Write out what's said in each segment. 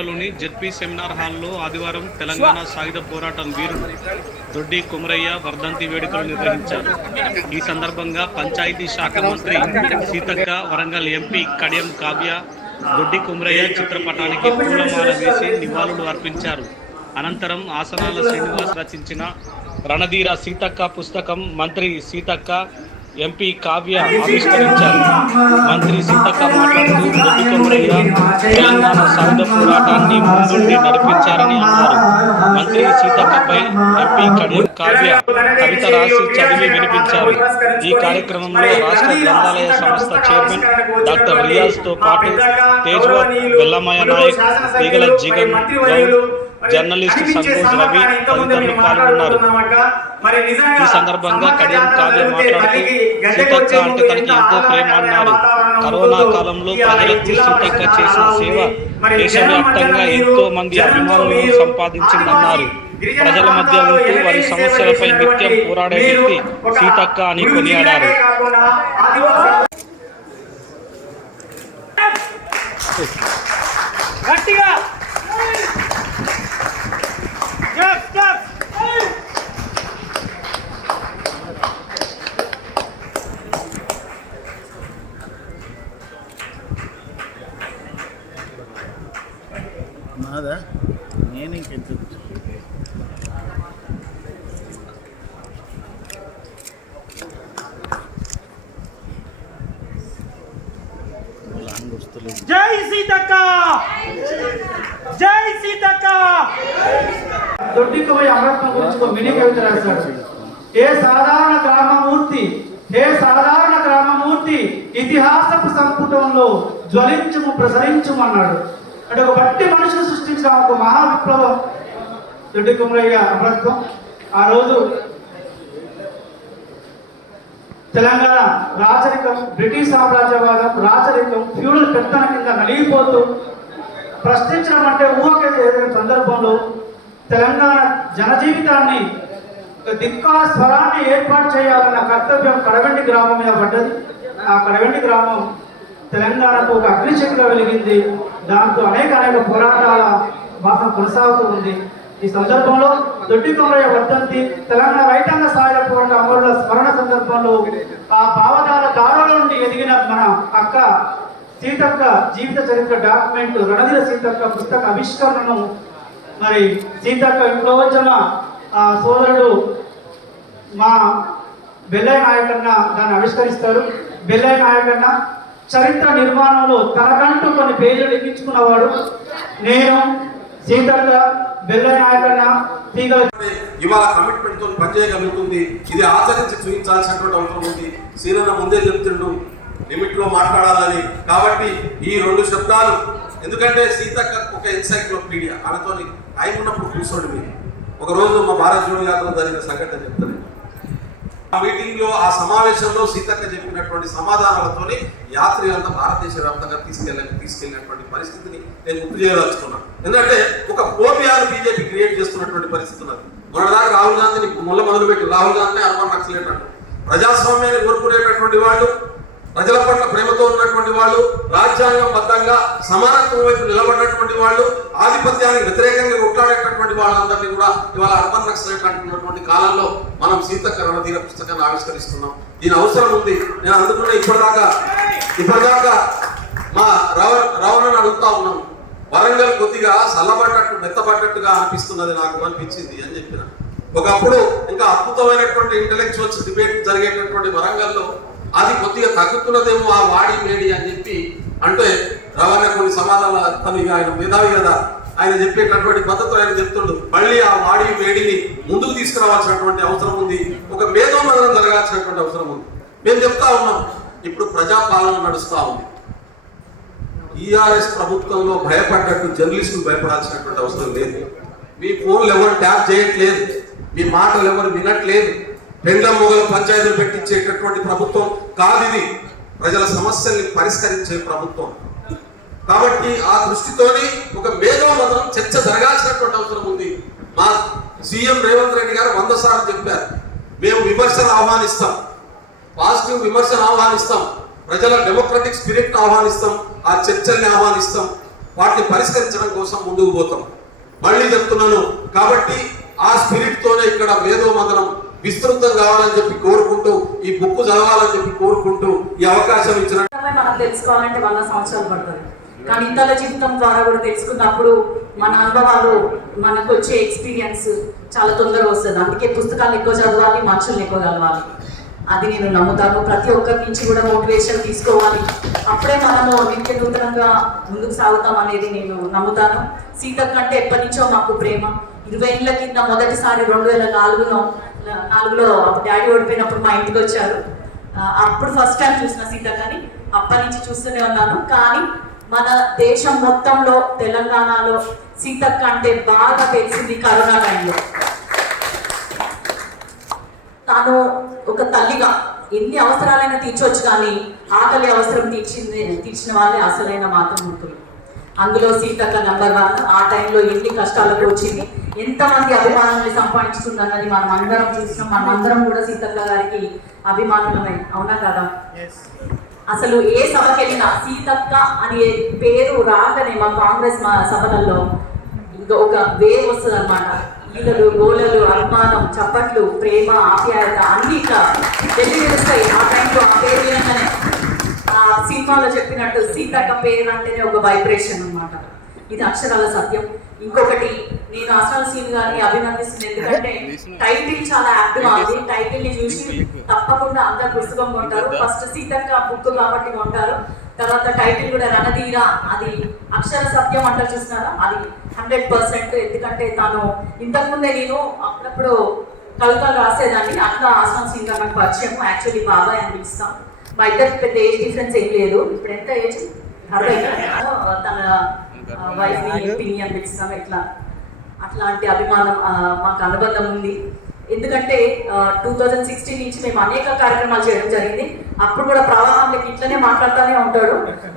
తాడికొండలోని ZP seminar హాల్లో ఆదివారం తెలంగాణ సాయుధ పోరాటం వీరుడు దొడ్డి కుమరయ్య వర్ధంతి వేడుకలు నిర్వహించారు. ఈ సందర్భంగా పంచాయతీ శాఖ మంత్రి సీతక్క వరంగల్ ఎంపీ కడియం కావ్య దొడ్డి కుమరయ్య చిత్రపటానికి పూలమాల వేసి నివాళులు అర్పించారు. అనంతరం ఆసనాల శ్రీనివాస్ రచించిన రణధీర సీతక్క పుస్తకం మంత్రి సీతక్క ఎంపీ కావ్య ఆవిష్కరించారు. మంత్రి సీతక్క మాట్లాడుతూ దొడ్డి తెలంగాణ సాయుధ పోరాటాన్ని ముందుండి నడిపించారని అన్నారు. మంత్రి సీతక్కపై ఎంపీ కడియం కావ్య కవిత రాసి చదివి వినిపించారు. ఈ కార్యక్రమంలో రాష్ట్ర గ్రంథాలయ సంస్థ చైర్మన్ డాక్టర్ రియాజ్తో పాటు తేజ్వర్ వెల్లమయ్య నాయక్ తీగల జిగన్ గౌడ్ జర్నలిస్ట్ సంతోష్ రవి తదితరులు పాల్గొన్నారు. ఈ సందర్భంగా కడియం కావ్య మాట్లాడుతూ సీతక్క అంటే తనకి ఎంతో ప్రేమ అన్నారు కరోనా కాలంలో ప్రజలకు సీతక్క చేసిన సేవ దేశవ్యాప్తంగా ఎంతో మంది అభిమానులను సంపాదించిందన్నారు. ప్రజల మధ్య ఉంటూ వారి సమస్యలపై నిత్యం పోరాడే వ్యక్తి సీతక్క అని కొనియాడారు. గట్టిగా మాదా నేను ఇంకెంత జై సీతక్క! జై సీతక్క! దొడ్డికి పోయి అమరత్వం గురించి ఒక మినీ కవిత రాశాడు. ఏ సాధారణ గ్రామమూర్తి ఏ సాధారణ గ్రామమూర్తి ఇతిహాసపు సంపుటంలో జ్వలించుము ప్రసరించుము అన్నాడు అంటే ఒక బట్టి మనుషులు సృష్టించిన ఒక మహా విప్లవం రెడ్డి కుమరయ్య అమరత్వం. ఆ రోజు తెలంగాణ రాచరికం బ్రిటిష్ సామ్రాజ్యవాదం రాచరికం ఫ్యూడల్ పెత్తన కింద నలిగిపోతూ ప్రశ్నించడం అంటే ఊహకే జరిగిన సందర్భంలో తెలంగాణ జనజీవితాన్ని ఒక ధిక్కార స్వరాన్ని ఏర్పాటు చేయాలన్న కర్తవ్యం కడవెండి గ్రామం మీద పడ్డది. ఆ కడవెండి గ్రామం తెలంగాణకు ఒక అగ్నిశక్తిగా వెలిగింది. దాంతో అనేక అనేక పోరాటాల భాష కొనసాగుతూ ఉంది. ఈ సందర్భంలో దొడ్డి కొమరయ్య వర్ధంతి తెలంగాణ రైతాంగ సహాయ పోరాట అమరుల స్మరణ సందర్భంలో ఆ భావదాల దారుల నుండి ఎదిగిన మన అక్క సీతక్క జీవిత చరిత్ర డాక్యుమెంట్ రణధీర సీతక్క పుస్తక ఆవిష్కరణను మరి సీతక్క ఇంట్లో వచ్చిన ఆ సోదరుడు మా బెల్లయ్య నాయకన్న దాన్ని ఆవిష్కరిస్తారు. బెల్లయ్య నాయకన్న చరిత్ర నిర్మాణంలో తనకంటూ కొన్ని పేజీలు ఎక్కించుకున్నవాడు నేను సీతక్క బెల్లయ్య తీగల ఇవాళ కమిట్మెంట్తో పనిచేయగలుగుతుంది ఇది ఆచరించి చూపించాల్సినటువంటి అవసరం ఉంది. సీనన్న ముందే చెప్తుండు లిమిట్లో మాట్లాడాలని. కాబట్టి ఈ రెండు శబ్దాలు ఎందుకంటే సీతక్క ఒక ఎన్సైక్లోపీడియా ఆమెతో టైం ఉన్నప్పుడు కూర్చోండి మీరు. ఒక రోజు మా భారత జోడి యాత్ర జరిగిన సంఘటన చెప్తాను. ఆ మీటింగ్లో ఆ సమావేశంలో సీతక్క చెప్పినటువంటి సమాధానాలతోని యాత్రికులంతా భారతదేశ వ్యాప్తంగా తీసుకెళ్ళ తీసుకెళ్ళినటువంటి పరిస్థితిని నేను గుర్తు చేయదలుచుకున్నాను ఎందుకంటే ఒక ఫోబియాను బీజేపీ క్రియేట్ చేస్తున్నటువంటి పరిస్థితి ఉన్నది. మొన్నదాకా రాహుల్ గాంధీని ముళ్ళ మొదలుపెట్టి రాహుల్ గాంధీ అర్బన్ నక్సలేట్ అంటారు ప్రజాస్వామ్యాన్ని కోరుకునేటటువంటి వాళ్ళు ప్రజల పట్ల ప్రేమతో ఉన్నటువంటి వాళ్ళు రాజ్యాంగం బద్దంగా సమానత్వం వైపు నిలబడినటువంటి వాళ్ళు ఆధిపత్యానికి వ్యతిరేకంగా ఉన్నటువంటి వాళ్ళందరినీ కూడా ఇవాళ అర్బన్ నక్సలైట్ అంటున్నటువంటి కాలంలో మనం సీతక్క రణధీర పుస్తకాన్ని ఆవిష్కరిస్తున్నాం. దీని అవసరం ఉంది. నేను అందుకునే ఇప్పటిదాకా ఇప్పటిదాకా మా రవ రవణను అడుగుతా ఉన్నాను వరంగల్ కొద్దిగా చల్లబడ్డట్టు మెత్తబడ్డట్టుగా అనిపిస్తున్నది నాకు అనిపించింది అని చెప్పిన. ఒకప్పుడు ఇంకా అద్భుతమైనటువంటి ఇంటలెక్చువల్స్ డిబేట్ జరిగేటటువంటి వరంగల్లో అది కొద్దిగా తగ్గుతున్నదేమో ఆ వాడి మేడి అని చెప్పి అంటే రవాణా కొన్ని సమాధానాలు తను ఆయన మేధావి కదా. ఆయన చెప్పేటటువంటి పద్ధతులు ఆయన చెప్తుండు. మళ్ళీ ఆ వాడి వేడిని ముందుకు తీసుకురావాల్సినటువంటి అవసరం ఉంది. ఒక మేధోమదనం జరగాల్సినటువంటి అవసరం ఉంది. మేము చెప్తా ఉన్నాం. ఇప్పుడు ప్రజాపాలన నడుస్తూ ఉంది. టీఆర్ఎస్ ప్రభుత్వంలో భయపడ్డట్టు జర్నలిస్టులు భయపడాల్సినటువంటి అవసరం లేదు. మీ ఫోన్లు ఎవరు ట్యాప్ చేయట్లేదు. మీ మాటలు ఎవరు వినట్లేదు. పెండ్ల మొగల పంచాయతీలు పెట్టించేటటువంటి ప్రభుత్వం కాదు ఇది. ప్రజల సమస్యల్ని పరిష్కరించే ప్రభుత్వం. కాబట్టి ఆ దృష్టితోని ఒక మేధోమదనం చర్చ జరగాల్సినటువంటి అవసరం ఉంది. మా సీఎం రేవంత్ రెడ్డి గారు వంద సార్లు చెప్పారు మేము విమర్శను ఆహ్వానిస్తాం పాజిటివ్ విమర్శను ఆహ్వానిస్తాం ప్రజల డెమోక్రటిక్ స్పిరిట్ ఆహ్వానిస్తాం ఆ చర్చల్ని ఆహ్వానిస్తాం వాటిని పరిష్కరించడం కోసం ముందుకు పోతాం. మళ్ళీ చెప్తున్నాను కాబట్టి ఆ స్పిరిట్తోనే ఇక్కడ మేధోమదనం విస్తృతం కావాలని చెప్పి కోరుకుంటూ ఈ బుక్ చదవాలని చెప్పి కోరుకుంటూ ఈ అవకాశం ఇచ్చిన మనం తెలుసుకోవాలంటే వంద సంవత్సరాలు పడుతుంది. కానీ ఇతరుల జీవితం ద్వారా కూడా తెలుసుకున్నప్పుడు మన అనుభవాలు మనకు వచ్చే ఎక్స్పీరియన్స్ చాలా తొందరగా వస్తుంది. అందుకే పుస్తకాలు ఎక్కువ చదవాలి మనుషులను ఎక్కువ కలవాలి అది నేను నమ్ముతాను. ప్రతి ఒక్కరి నుంచి కూడా మోటివేషన్ తీసుకోవాలి. అప్పుడే మనము నిత్య నూతనంగా ముందుకు సాగుతాం అనేది నేను నమ్ముతాను. సీతక్క అంటే ఎప్పటి నుంచో మాకు ప్రేమ. ఇరవై ఏళ్ళ కింద మొదటిసారి రెండు వేల నాలుగులో నాలుగులో డాడీ ఓడిపోయినప్పుడు మా ఇంటికి వచ్చారు. అప్పుడు ఫస్ట్ టైం చూసిన సీతక్కని అప్పటి నుంచి చూస్తూనే ఉన్నాను. కానీ మన దేశం మొత్తంలో తెలంగాణలో సీతక్క అంటే బాగా తెలిసింది కరోనా టైంలో. తాను ఒక తల్లిగా ఎన్ని అవసరాలైనా తీర్చొచ్చు కానీ ఆకలి అవసరం తీర్చింది తీర్చిన వాళ్ళే అసలైన మాతృమూర్తులు. అందులో సీతక్క నంబర్ వన్ ఆ టైంలో ఎన్ని కష్టాలకు వచ్చింది ఎంతమంది అభిమానుల్ని సంపాదించుకుందన్నది మనం అందరం చూసినాం. మనం అందరం కూడా సీతక్క గారికి అభిమానులమే అవునా కదా? అసలు ఏ సభకి వెళ్ళినా సీతక్క అనే పేరు రాగానే మా కాంగ్రెస్ మా సభలలో ఇంకా ఒక వేవ్ వస్తుంది అనమాట ఈలలు గోలలు అభిమానం చప్పట్లు ప్రేమ ఆప్యాయత అన్ని ఇట్లా తెలియజేస్తాయి ఆ టైంలో ఆ పేరు వినగానే ఆ సినిమాలో చెప్పినట్టు సీతక్క పేరు అంటేనే ఒక వైబ్రేషన్ అనమాట ఇది అక్షరాల సత్యం. ఇంకొకటి నేను అసలు సీన్ గారిని అభినందిస్తుంది. ఎందుకంటే టైటిల్ చాలా యాక్టివ్ ఉంది టైటిల్ని చూసి తప్పకుండా అందరు పుస్తకం కొంటారు ఫస్ట్ సీతక్క బుక్ కాబట్టి కొంటారు. తర్వాత టైటిల్ కూడా రణధీర. అది అక్షర సత్యం అంటారు చూస్తున్నారా అది హండ్రెడ్ పర్సెంట్. ఎందుకంటే తాను ఇంతకుముందే నేను అప్పుడప్పుడు కవితలు రాసేదాన్ని. అట్లా ఆశ్రమ సింగ్ గారు నాకు పరిచయం. యాక్చువల్లీ బాబాయ్ అని పిలుస్తాం. మా ఇద్దరికి పెద్ద ఏజ్ డిఫరెన్స్ ఏం లేదు. ఇప్పుడు ఎంత ఏజ్? అరవై. తన వైఫ్ని పిన్ని అని పిలుస్తాం ఇట్లా అట్లాంటి అభిమానం మాకు అనుబంధం ఉంది. ఎందుకంటే టూ థౌజండ్ సిక్స్టీన్ నుంచి మేము అనేక కార్యక్రమాలు చేయడం జరిగింది. అప్పుడు కూడా ప్రవాహంలోకి ఇట్లనే మాట్లాడుతూనే ఉంటాడు.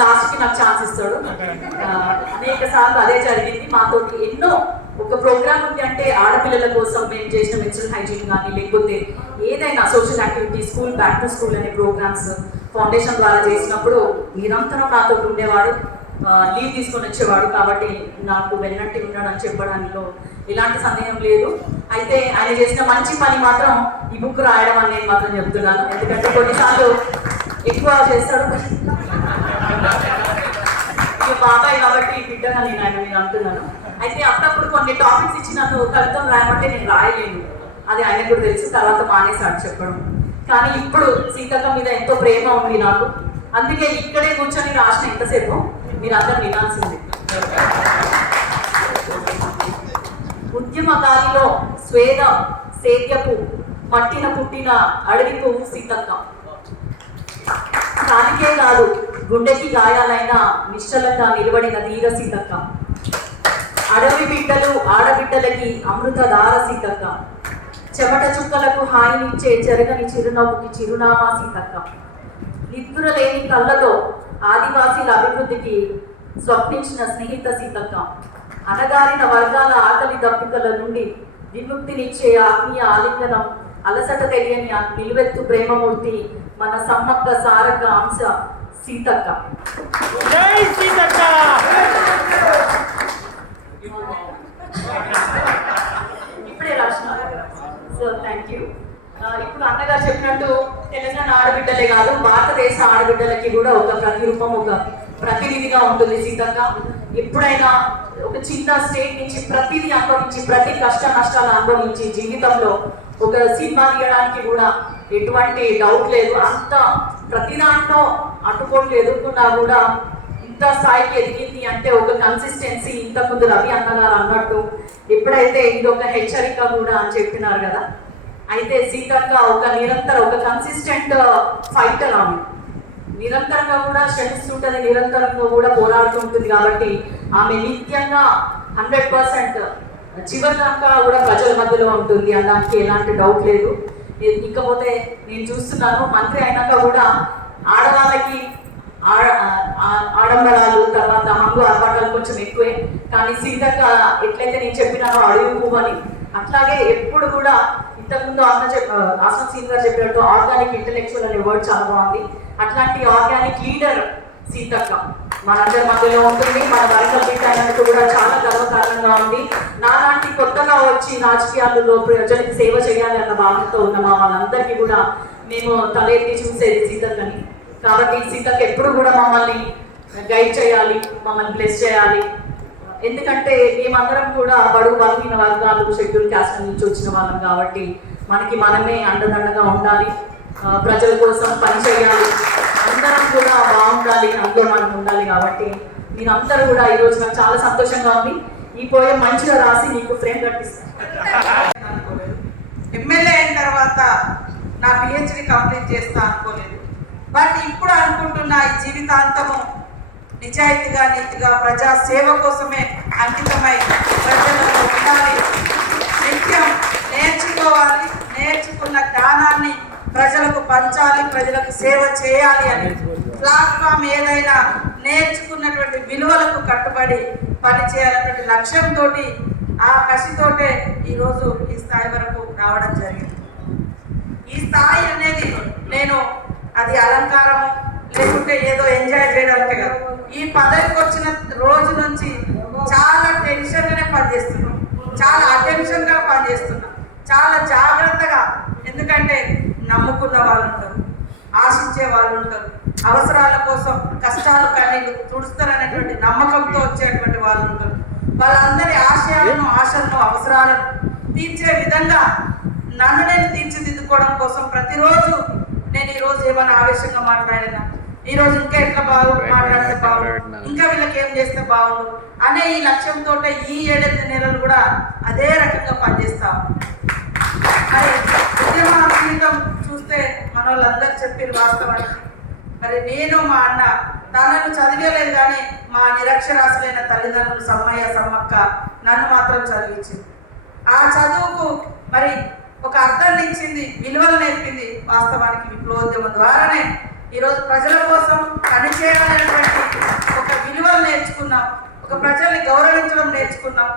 లాస్ట్కి నాకు ఛాన్స్ ఇస్తాడు. అనేక సార్లు అదే జరిగింది. మాతోటి ఎన్నో ఒక ప్రోగ్రామ్ ఉంది అంటే ఆడపిల్లల కోసం మేము చేసిన మెన్స్ట్రల్ హైజీన్ కానీ లేకపోతే ఏదైనా social activity school back to school అనే ప్రోగ్రామ్స్ ఫౌండేషన్ ద్వారా చేసినప్పుడు నిరంతరం నాతో ఉండేవాడు. లీవ్ తీసుకొని వచ్చేవాడు కాబట్టి నాకు వెన్నట్టి ఉన్నాడని చెప్పడంలో ఎలాంటి సందేహం లేదు. అయితే ఆయన చేసిన మంచి పని మాత్రం ఈ బుక్ రాయడం అని నేను మాత్రం చెప్తున్నాను. ఎందుకంటే కొన్నిసార్లు ఎక్కువ చేస్తాడు. ఇక బాబాయ్ కాబట్టి బిడ్డగా నేను ఆయన నేను అంటున్నాను. అయితే అప్పుడప్పుడు కొన్ని టాపిక్స్ ఇచ్చి నన్ను కవితం రాయమంటే నేను రాయలేను. అది ఆయన కూడా తెలుసు తర్వాత మానేసాడు చెప్పడం. కానీ ఇప్పుడు సీతక్క మీద ఎంతో ప్రేమ ఉంది నాకు. అందుకే ఇక్కడే కూర్చొని రాసిన ఎంతసేపు? మీరు అందరు వినాల్సింది. ఉద్యమ స్వేదం సేద్యపు మట్టిన పుట్టిన అడవి పువ్వు సీతక్క. దానికే కాదు గుండెకి గాయాలైన నిశ్చలంగా నిలబడిన ధీర సీతక్క. అడవి బిడ్డలు ఆడబిడ్డలకి అమృతధార సీతక్క. చెమట చుక్కలకు హాయినిచ్చే చెరగని చిరునవ్వుకి చిరునామా సీతక్క. నిద్ర లేని కళ్ళతో ఆదివాసీల అభివృద్ధికి స్వప్నించిన స్నేహిత సీతక్క. అనగారిన వర్గాల ఆకలి దప్పికల నుండి విముక్తినిచ్చే ఆత్మీయ ఆలింగనం అలసట తెలియని నిలువెత్తు ప్రేమమూర్తి మన సమ్మక్క సారక్క అంశ సీతక్క. ఇప్పుడే రాసిన. సో థ్యాంక్ యూ ఇప్పుడు అన్నగారు చెప్పినట్టు తెలంగాణ ఆడబిడ్డలే కాదు భారతదేశ ఆడబిడ్డలకి కూడా ఒక ప్రతిరూపం ఒక ప్రతినిధిగా ఉంటుంది సీతక్క ఎప్పుడైనా ఒక చిన్న స్టేట్ నుంచి ప్రతిదీ అనుభవించి ప్రతి కష్ట నష్టాలు అనుభవించి జీవితంలో ఒక సినిమా తీయడానికి కూడా ఎటువంటి డౌట్ లేదు. అంత ప్రతి దాంట్లో అడ్డుకోట్లు ఎదుర్కొన్నా కూడా ఇంత స్థాయికి ఎదిగింది అంటే ఒక కన్సిస్టెన్సీ ఇంత ముందు రవి అన్నగారు అన్నట్టు ఎప్పుడైతే ఇది ఒక హెచ్చరిక కూడా అని చెప్పినారు కదా అయితే సీతక్క ఒక నిరంతర ఒక కన్సిస్టెంట్ ఫైటర్ uh, ఆమె. నిరంతరంగా కూడా శ్రమిస్తుంటుంది నిరంతరంగా కూడా పోరాడుతుంటుంది కాబట్టి ఆమె నిత్యంగా హండ్రెడ్ పర్సెంట్ చివరి దాకా కూడా ప్రజల మధ్యలో ఉంటుంది. అనడానికి ఎలాంటి డౌట్ లేదు. ఇకపోతే నేను చూస్తున్నాను మంత్రి అయినాక కూడా ఆడవాళ్ళకి ఆడంబరాలు తర్వాత హంగు ఆర్భాటాలు కొంచెం ఎక్కువే. కానీ సీతక్క ఎట్లయితే నేను చెప్పినానో అడుగు అట్లాగే ఎప్పుడు కూడా ఇంతకుముందు అన్న చెప్ ఆసం సీన్ గారు చెప్పినట్టు ఆర్గానిక్ ఇంటలెక్చువల్ అనే వర్డ్ చాలా బాగుంది. అట్లాంటి ఆర్గానిక్ లీడర్ సీతక్క మనందరి మధ్యలో ఉంటుంది. మన వరంగల్ బిడ్డ కూడా చాలా గర్వకారణంగా ఉంది. నాలాంటి కొత్తగా వచ్చి రాజకీయాలలో ప్రజలకు సేవ చేయాలి అన్న భావనతో ఉన్న మా వాళ్ళందరికీ కూడా మేము తల ఎత్తి చూసేది సీతక్కని. కాబట్టి సీతక్క ఎప్పుడు కూడా మమ్మల్ని గైడ్ చేయాలి మమ్మల్ని బ్లెస్ చేయాలి. ఎందుకంటే మేమందరం కూడా బడుగు బలహీన వర్గాలు షెడ్యూల్ క్యాస్ట్ నుంచి వచ్చిన వాళ్ళం కాబట్టి మనకి మనమే అండదండగా ఉండాలి. ప్రజల కోసం పనిచేయాలి అందరం కూడా బాగుండాలి. అందులో మనం ఉండాలి కాబట్టి మీరందరూ కూడా ఈరోజు నాకు చాలా సంతోషంగా ఉంది. ఈ పోయం మంచిగా రాసి నీకు ఫ్రేమ్ కట్టిస్తాను. అనుకోలేదు ఎమ్మెల్యే అయిన తర్వాత నా పిహెచ్డి కంప్లీట్ చేస్తా అనుకోలేదు. బట్ ఇప్పుడు అనుకుంటున్నా ఈ జీవితాంతము నిజాయితీగా నీతిగా ప్రజా సేవ కోసమే అంకితమై ప్రజలలో ఉండాలి. నిత్యం నేర్చుకోవాలి నేర్చుకున్న జ్ఞానాన్ని ప్రజలకు పంచాలి ప్రజలకు సేవ చేయాలి అని ప్లాట్ఫామ్ ఏదైనా నేర్చుకున్నటువంటి విలువలకు కట్టుబడి పనిచేయాలన్నటువంటి లక్ష్యంతో ఆ కసితోటే ఈరోజు ఈ స్థాయి వరకు రావడం జరిగింది. ఈ స్థాయి అనేది నేను అది అలంకారము లేకుంటే ఏదో ఎంజాయ్ చేయడానికి కాదు. ఈ పదవికి వచ్చిన రోజు నుంచి చాలా టెన్షన్గానే పనిచేస్తున్నాం. చాలా అటెన్షన్గా పనిచేస్తున్నాం. చాలా జాగ్రత్తగా ఎందుకంటే నమ్ముకున్న వాళ్ళు ఉంటారు ఆశించే వాళ్ళు ఉంటారు. అవసరాల కోసం కష్టాలు కన్నీళ్ళు తుడుస్తారనేటువంటి నమ్మకంతో వచ్చేటువంటి వాళ్ళు ఉంటారు. వాళ్ళందరి ఆశయాలను ఆశలను అవసరాలను తీర్చే విధంగా నన్ను నేను తీర్చిదిద్దుకోవడం కోసం ప్రతిరోజు నేను ఈరోజు ఏమైనా ఆవేశంగా మాట్లాడినా? ఈ రోజు ఇంకా ఎట్లా బాగు? మాట్లాడితే బాగుండు ఇంకా వీళ్ళకి ఏం చేస్తే బాగుండు? అనే ఈ లక్ష్యంతో ఈ ఏడెనిమిది నెలలు కూడా అదే రకంగా పనిచేస్తాం మరి ఉద్యమ జీవితం చూస్తే మన వాళ్ళందరూ చెప్పారు వాస్తవానికి. మరి నేను మా అన్న తనను చదివేలేదు కానీ మా నిరక్షరాశులైన తల్లిదండ్రులు సమ్మయ్య సమ్మక్క నన్ను మాత్రం చదివించింది. ఆ చదువుకు మరి ఒక అర్థాన్ని ఇచ్చింది విలువలు నేర్పింది వాస్తవానికి విప్లవోద్యమం ద్వారానే. ఈరోజు ప్రజల కోసం పనిచేయాలనేటువంటి ఒక విలువలు నేర్చుకున్నాం. ఒక ప్రజల్ని గౌరవించడం నేర్చుకున్నాం.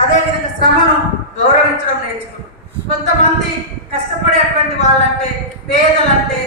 అదేవిధంగా శ్రమను గౌరవించడం నేర్చుకున్నాం. కొంతమంది కష్టపడేటువంటి వాళ్ళంటే పేదలంటే